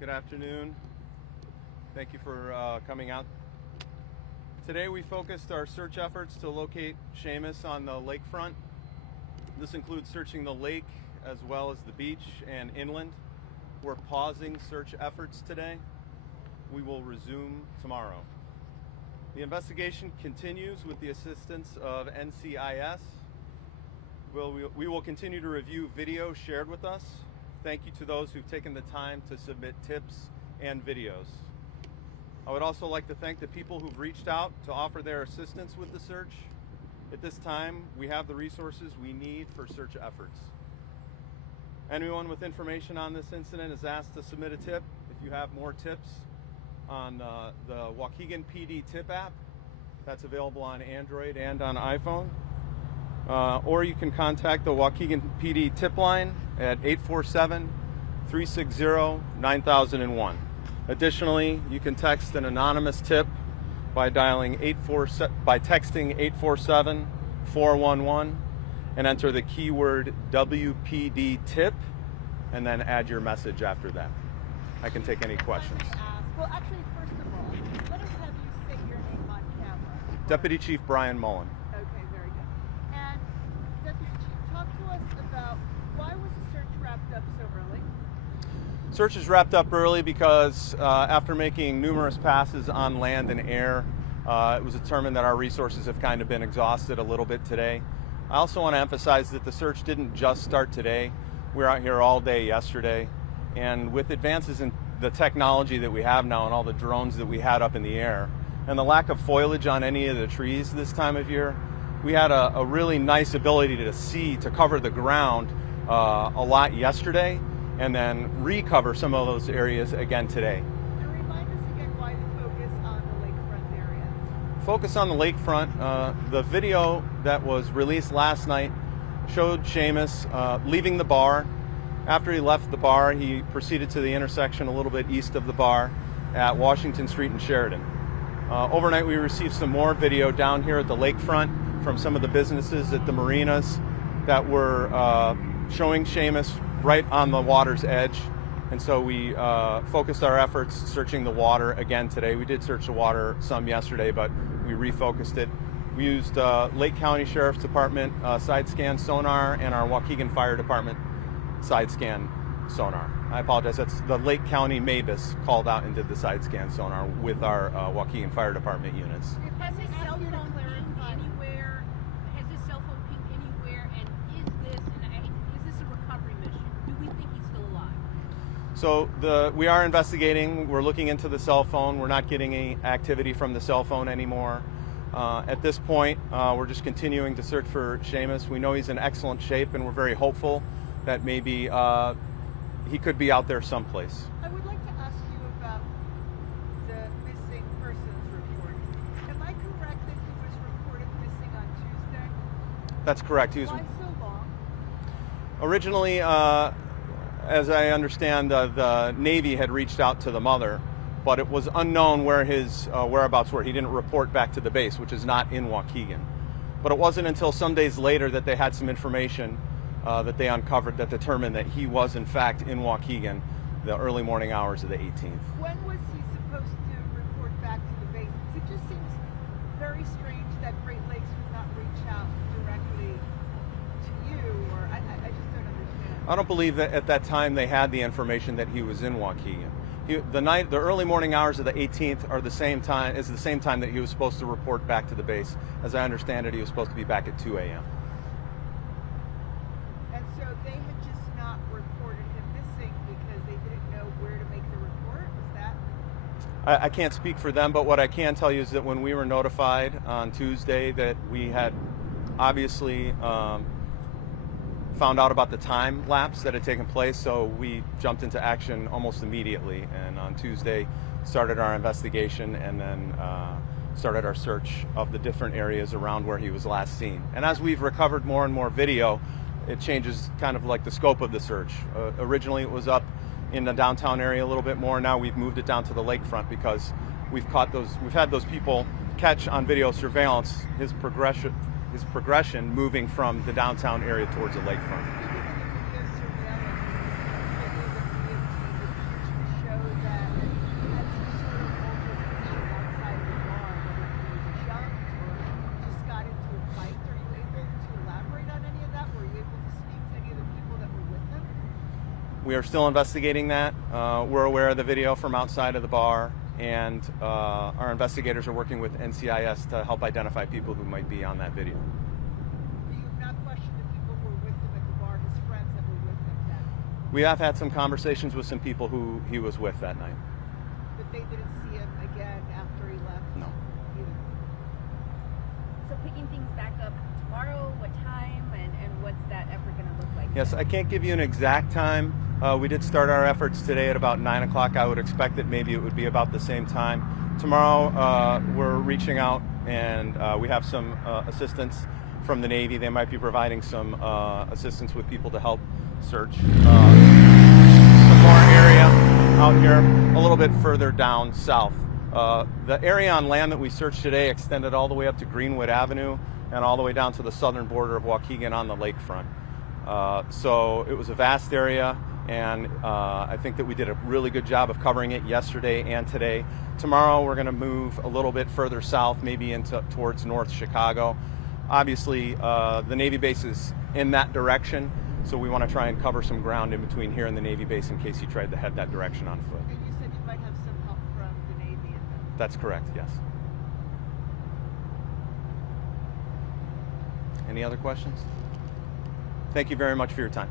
Good afternoon. Thank you for coming out. Today we focused our search efforts to locate Seamus on the lakefront. This includes searching the lake as well as the beach and inland. We're pausing search efforts today. We will resume tomorrow. The investigation continues with the assistance of NCIS. We will continue to review video shared with us. Thank you to those who've taken the time to submit tips and videos. I would also like to thank the people who've reached out to offer their assistance with the search. At this time, we have the resources we need for search efforts. Anyone with information on this incident is asked to submit a tip. If you have more tips on the Waukegan PD tip app, that's available on Android and on iPhone. Or you can contact the Waukegan PD tip line at 847-360-9001. Additionally, you can text an anonymous tip by texting 847-411 and enter the keyword WPD tip and then add your message after that. I can take any questions. Well, actually, first of all, let us have you say your name on camera. Deputy Chief Brian Mullen. Okay, very good. And Deputy Chief, talk to us about why was the search wrapped up so early? Search is wrapped up early because after making numerous passes on land and air, it was determined that our resources have kind of been exhausted a little bit today. I also want to emphasize that the search didn't just start today. We were out here all day yesterday, and with advances in the technology that we have now and all the drones that we had up in the air, and the lack of foliage on any of the trees this time of year, we had a really nice ability to cover the ground a lot yesterday, and then recover some of those areas again today. And remind us again why the focus on the lakefront area. Focus on the lakefront. The video that was released last night showed Seamus leaving the bar. After he left the bar, he proceeded to the intersection a little bit east of the bar at Washington Street and Sheridan. Overnight, we received some more video down here at the lakefront from some of the businesses at the marinas that were showing Seamus right on the water's edge. And so we focused our efforts searching the water again today. We did search the water some yesterday, but we refocused it. We used Lake County Sheriff's Department side scan sonar and our Waukegan Fire Department side scan sonar. I apologize, that's the Lake County MABUS called out and did the side scan sonar with our Waukegan Fire Department units. Has his cell phone pinged anywhere? Has his cell phone pinged anywhere? And is this a recovery mission? Do we think he's still alive? So we are investigating. We're looking into the cell phone. We're not getting any activity from the cell phone anymore. At this point, we're just continuing to search for Seamus. We know he's in excellent shape, and we're very hopeful that maybe he could be out there someplace. I would like to ask you about the missing persons report. Am I correct that he was reported missing on Tuesday? That's correct. He was Why so long? originally, as I understand, the Navy had reached out to the mother, but it was unknown where his whereabouts were. He didn't report back to the base, which is not in Waukegan. But it wasn't until some days later that they had some information that they uncovered that determined that he was in fact in Waukegan the early morning hours of the 18th. When was he supposed to report back to the base? It just seems very strange that Great Lakes would not reach out directly to you, or I just don't understand. I don't believe that at that time they had the information that he was in Waukegan. The early morning hours of the 18th are the same time that he was supposed to report back to the base. As I understand it, he was supposed to be back at 2 a.m. And so they had just not reported him missing because they didn't know where to make the report? Was that? I can't speak for them, but what I can tell you is that when we were notified on Tuesday that we had obviously found out about the time lapse that had taken place, so we jumped into action almost immediately, and on Tuesday started our investigation and then started our search of the different areas around where he was last seen. And as we've recovered more and more video, it changes kind of like the scope of the search. Originally it was up in the downtown area a little bit more. Now we've moved it down to the lakefront because we've had those people catch on video surveillance his progression moving from the downtown area towards the lakefront. Speaking of the video surveillance, maybe the video team show We are still investigating that. We're aware of the video from outside of the bar, and our investigators are working with NCIS to help identify people who might be on that video. You have not questioned the people who were with him at the bar, his friends that were with him then, We have had some conversations with some people who he was with that night. but they didn't see him again after he left? No. Either. So picking things back up tomorrow, what time, and what's that effort going to look like? Yes, I can't give you an exact time. We did start our efforts today at about 9 o'clock. I would expect that maybe it would be about the same time. Tomorrow, we're reaching out, and we have some assistance from the Navy. They might be providing some assistance with people to help search. Some more area out here, a little bit further down south. The area on land that we searched today extended all the way up to Greenwood Avenue and all the way down to the southern border of Waukegan on the lakefront. So it was a vast area, and I think that we did a really good job of covering it yesterday and today. Tomorrow we're going to move a little bit further south, maybe towards North Chicago. Obviously, the Navy base is in that direction, so we want to try and cover some ground in between here and the Navy base in case he tried to head that direction on foot. And you said you might have some help from the Navy and them. That's correct, yes. Any other questions? Thank you very much for your time.